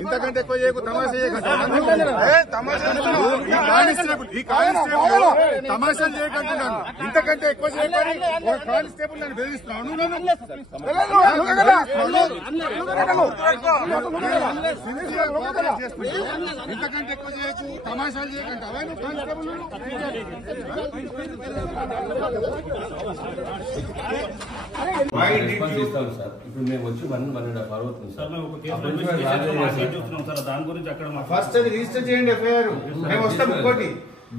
ఇంతకంటే ఎక్కువ చేయకు తమాషా తమాషాలు చేయకంటున్నాను. ఇంతకంటే ఎక్కువ చేయకని ఒక కానిస్టేబుల్ నన్ను బెదిరిస్తున్నాను. ఇంతకంటే ఎక్కువ చేయకు తమాషాలు చేయకండి. అవే కానిస్టేబుల్ ఇస్తాం సార్. ఇప్పుడు మేము వచ్చి 1.5 hours అవుతుంది సార్. దాని గురించి అక్కడ ఫస్ట్ అది రిజిస్టర్ చేయండి ఎఫ్ఐఆర్. మేము వస్తాం. ఇంకోటి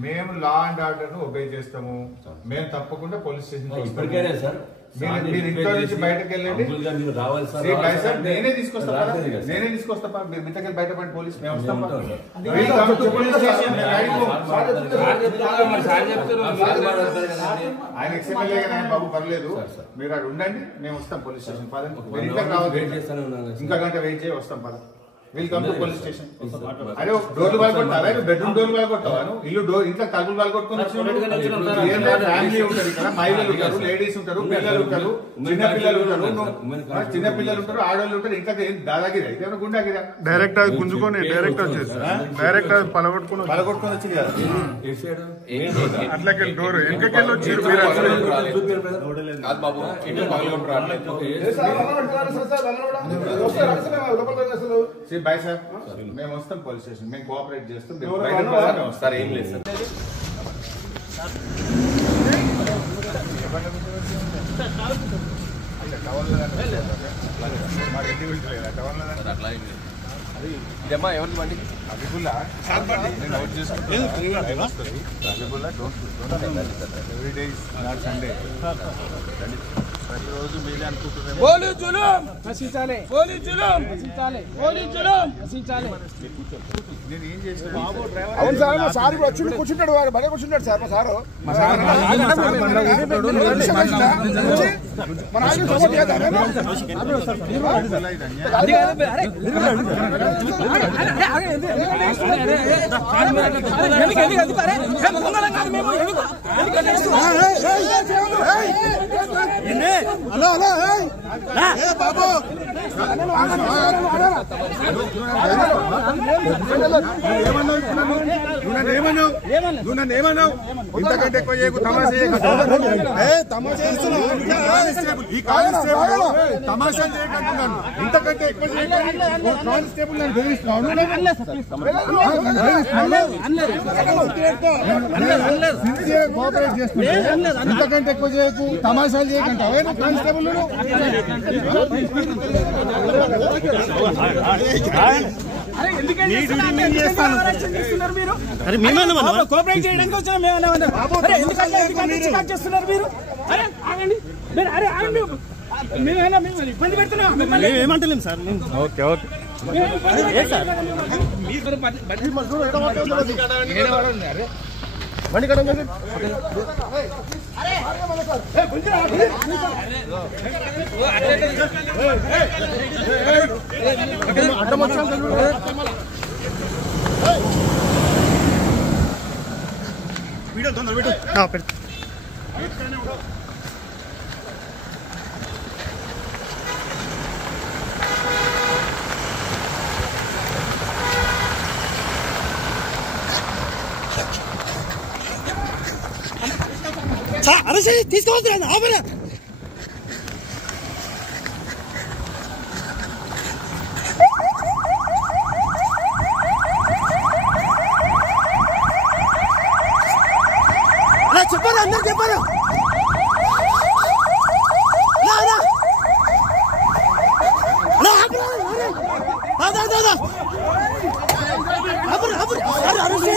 మేము లా అండ్ ఆర్డర్ ను ఒబే చేస్తాము. మేము తప్పకుండా పోలీస్ స్టేషన్ ఇప్పటికైనా సార్ మీరు ఇంట్లో నుంచి బయటకు వెళ్ళండి. మీరు రావాలి సార్. నేనే తీసుకొస్తా. మీరు మిగతా బయటపడి పోలీస్ మేము వస్తాం. ఆయన ఎక్స్ఎమ్మెల్యే బాబు పర్లేదు, మీరు అక్కడ ఉండండి. మేము వస్తాం పోలీస్ స్టేషన్. పదండి. ఇంకా గంట వెయిట్ చేయి వస్తాం. పద వెల్కమ్ టు పోలీస్ స్టేషన్. అరే డోర్లు పగలగొట్టావా? బెడ్రూమ్ డోర్లు పగలగొట్టావాను? ఇల్లు డోర్ ఇంట్లో తలుపులు పగలగొట్టుకుని ఫ్యామిలీ ఉంటారు ఇక్కడ. మహిళలు ఉంటారు, లేడీస్ ఉంటారు, పిల్లలు ఉంటారు, చిన్న పిల్లలు ఉంటారు, ఆడవాళ్ళు ఉంటారు. ఇంకా దాదాగిరి అయితే గుండాగిరా డైరెక్ట్ అది గుంజుకొని డైరెక్ట్ వచ్చేసి డైరెక్ట్ అది పగలగొట్టుకుని వచ్చింది కదా. అట్లకెళ్ళి డోర్ వెనకకెళ్ళి వచ్చారు. బాయ్ సార్, మేము వస్తాం పోలీస్ స్టేషన్. మేము కోఆపరేట్ చేస్తాం. సార్ ఏం లేదు సార్. ఇదమ్మా ఎవరికి బండి? అభిబుల్లా నేను నోట్ చేసుకుంటాను. అభిబుల్లా every day is not Sunday. ప్రతిరోజు మీరే అనుకుంటున్నారు. నేను ఏం చేసిన అవును సార్. మా సార్ ఇప్పుడు వచ్చి కూర్చుంటాడు. వాడు బడే కూర్చుంటాడు సార్. మా సారు బాబు ఏమన్నావు? ఇంతకంటే ఎక్కువ చేయకు తమాషా ఈ కానిస్టేబుల్ తమాషాలు చేయకంటున్నాను. ఇంతకంటే ఎక్కువ చేయకండి. కానిస్టేబుల్ నన్ను బెదిరిస్తున్నాను. కోఆపరేట్ చేస్తున్నాను. ఇంతకంటే ఎక్కువ చేయకు తమాషాలు చేయకండి. అవే కానిస్టేబుల్ కోఆపరేట్ చేయడానికి వచ్చిన చేస్తున్నారు మీరు. అరే ఆగండి. అరే ఆగండి. మేమేమైనా ఇబ్బంది పెడుతున్నాం? ఏమంటలేము సార్. ఓకే ఓకే బండి కడ అడ్డం వచ్చా వీడియో తొందర వీడియో అరెస్ట్ తీసుకోవద్దు. ఆపరా చెప్పారు. అందరు చెప్పారు. అరెస్ట్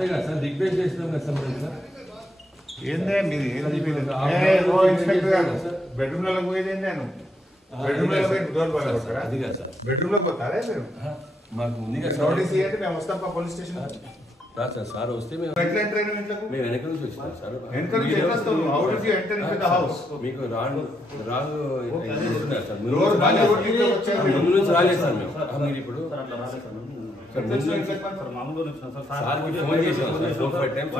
అంతే కదా సార్ రిక్వెస్ట్ చేసినాం కదా సార్ మనం సార్ ఏందే మీరు ఇన్స్పెక్టర్ గారు బెడ్రూమ్ లో పోయేది ఏంది నేను బెడ్రూమ్ లో పోయి డోర్ పగలగొట్టారా? అది కాదు సార్ బెడ్రూమ్ లో పోతారా మీరు? మాకు ఉంది కదా సార్ నోటీస్ ఇవ్వండి, మేము వస్తాం పోలీస్ స్టేషన్. రాదు సార్ సార్ వస్తే మేము ఎట్లా ఎంటర్ అయినా ఇంట్లోకి? మేము వెనక నుంచి వచ్చినాం సార్ వెనక నుంచి ఎట్లా వస్తావు? How did you enter into the house? మీకు రాంగ్ సార్ డోర్ బాగా కొట్టి ఇంట్లోకి వచ్చారు మీరు. ముందు నుంచి రాలేదు సార్ మేము మీరు ఇప్పుడు ఎట్లా వచ్చారు ఇంట్లోకి? సార్కి ఫోన్ చేసాం సార్ 4-5 times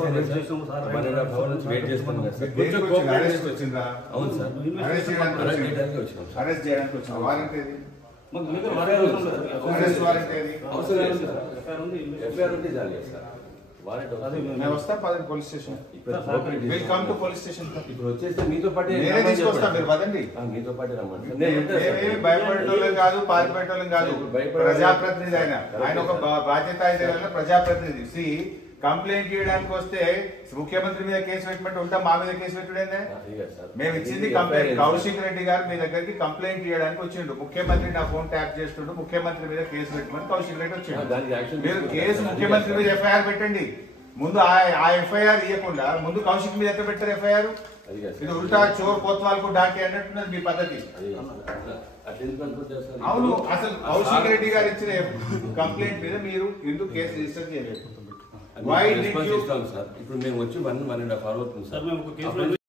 ఫోన్ చేస్తాం సార్ 1.5 hours నుంచి వెయిట్ చేస్తున్నాం కదా సార్ కొంచెం దేనికి వచ్చింది? అరెస్ట్ వచ్చిందా? అవును సార్ అరెస్ట్ చేయడానికి అరెస్ట్ వచ్చింది. చేయడానికి వచ్చినాం సార్ అరెస్ట్ చేయడానికి వచ్చిన వారెంట్ ఏది? అవసరం అరెస్ట్ వారెంట్ ఏది? లేదు సార్ ఎఫ్ఐఆర్ ఉంటే చాలు కదా సార్ వారెంట్ మేము వస్తాం పదండి police station. Will come to police station. ఇప్పుడు వచ్చేస్తే మీతో పాటే నేనే తీసుకొస్తాను, మీరు పదండి. మీతో పాటే రమ్మండి నేను ఉంటాను సార్. మేమేమి భయపడేటోళ్ళం కాదు, పారిపోయేటోళ్ళం కాదు. ప్రజాప్రతినిధి ఆయన ఒక బాధ్యత ప్రజాప్రతినిధి. కంప్లైంట్ చేయడానికి వస్తే ముఖ్యమంత్రి మీద కేసు పెట్టమంటే ఉంటా, మా మీద కేసు పెట్టుడేందే? మేము ఇచ్చింది కంప్లైంట్. కౌశిక్ రెడ్డి గారు మీ దగ్గరికి కంప్లైంట్ చేయడానికి వచ్చిండు. ముఖ్యమంత్రి నా ఫోన్ ట్యాప్ చేస్తుండు, ముఖ్యమంత్రి మీద కేసు పెట్టమని కౌశిక్ రెడ్డి వచ్చిండు. మీరు కేసు ముఖ్యమంత్రి మీద ఎఫ్ఐఆర్ పెట్టండి. ముందు ఆ ఎఫ్ఐఆర్ ఇవ్వకుండా ముందు కౌశిక్ మీద ఎట్లా పెట్టారు ఎఫ్ఐఆర్? ఇది ఉల్టా చోర్ కోత్వాల్కు డాకే అన్నట్టున్నది మీ పద్ధతి. అవును, అసలు కౌశిక్ రెడ్డి గారు ఇచ్చిన కంప్లైంట్ మీద మీరు ఎందుకు కేసు రిజిస్టర్ చేయలేదు? ఇప్పుడు మేము వచ్చి 1.5 hours అవుతుంది సార్